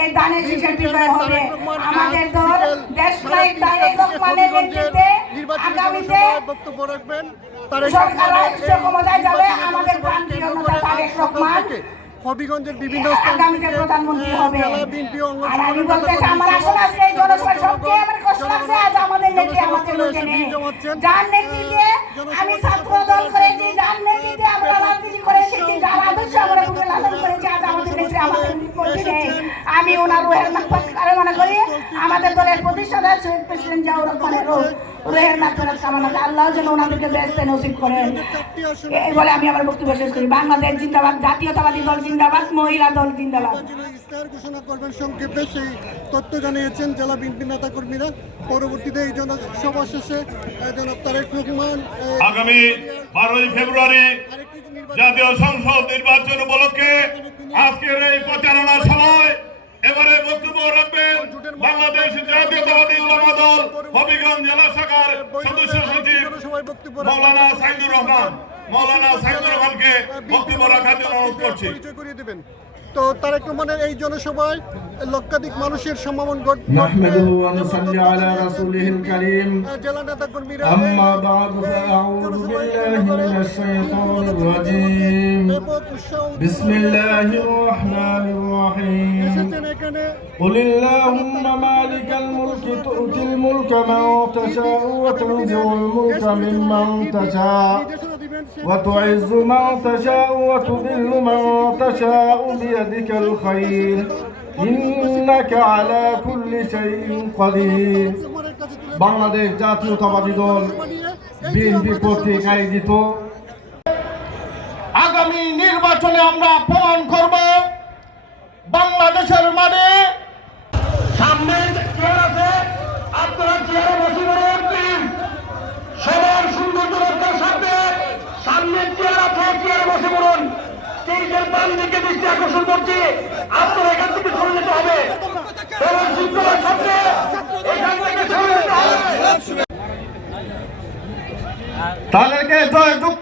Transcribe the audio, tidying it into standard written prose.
এই দানের শীষের বিজয় হবে। আমাদের দল দেশনায়ক তারেক রহমানের নেতৃত্বে আগামীতে সরকার রাষ্ট্র ক্ষমতায় যাবে। আমাদের প্রান্তীয় নেতা তারেক রহমান হবিগঞ্জের বিভিন্ন আগামীতে প্রধানমন্ত্রী হবে। আর আমি বলতে চাই, আমার আসলে আজকে এই জনসভায় সবচেয়ে আমার কষ্ট লাগছে, আজ আমাদের নেত্রী আমাদের মধ্যে নেই। যার নেতৃত্বে আমি ছাত্র দল করেছি, যার নেতৃত্বে আমরা রাজনীতি করে এসেছি, যার আদর্শ আমরা বুকে লালন করেছি, আজ আমাদের নেত্রী আমাদের মধ্যে নেই। আমি ওনার রুহের মাগফিরাত কামনা করি। আমাদের দলের প্রতিষ্ঠাতা শহীদ প্রেসিডেন্ট জিয়াউর রহমানের রুহের মাগফিরাত কামনা করি। আল্লাহ যেন ওনাদেরকে বেহেশতে নসিব করেন। এই বলে আমি আমার বক্তব্য শেষ করি। বাংলাদেশ জিন্দাবাদ, জাতীয়তাবাদী দল জিন্দাবাদ, মহিলা দল জিন্দাবাদ। ইস্তাহার ঘোষণা করবেন সংক্ষেপে, সেই তথ্য জানিয়েছেন জেলা বিএনপি নেতা কর্মীরা। পরবর্তীতে এই জনসভা শেষে জনাব তারেক রহমান আগামী 12ই ফেব্রুয়ারি জাতীয় সংসদ নির্বাচন উপলক্ষে আজকের এই প্রচারণা সভায় এবারে বক্তব্য রাখবেন বাংলাদেশ জাতীয়তাবাদী উলামা দল হবিগঞ্জ জেলা শাখার সদস্য সচিব মৌলানা সাইদুর রহমান। মৌলানা সাইদুর রহমানকে বক্তব্য রাখার জন্য অনুরোধ করছি। পরিচয় করিয়ে দিবেন। তো তারেক রহমানের এই জনসভায় লক্ষাধিক মানুষের সমাগম নাহমাদুহু ওয়া নুসাল্লি আলা রাসূলিহিল কারীম। জেলা নেতা কর্মীরা আম্মা বা'দু ফাআউযু বিল্লাহি মিনাশ শাইতানির রাজীম। বিসমিল্লাহির রাহমানির রাহিম। কুলিল্লাহুম্মা মালিকাল মুলকি তু'তিল মুলকা মান তাশা'ু ওয়া তানজি'ুল মুলকা মিম্মান তাশা'. وتعز من تشاء وتذل من تشاء بيدك الخير إنك على كل شيء قدير. বাংলাদেশ জাতীয়তাবাদী দল বিএনপি কর্তৃক আয়োজিত আগামী নির্বাচনে আমরা প্রমাণ করব বাংলাদেশের মানে সামনে চেয়ার আছে, আপনারা চেয়ারে বসে পড়ুন। সবার সৌন্দর্য রক্ষার সাথে সামনে চেয়ার আছে, চেয়ারে বসে পড়ুন। স্টেজের বাম দিকে দৃষ্টি আকর্ষণ করছি, আপনারা এখান থেকে সরে যেতে হবে। শৃঙ্খলার সাথে এখান থেকে সরে যেতে হবে। তাদেরকে জয়যুক্ত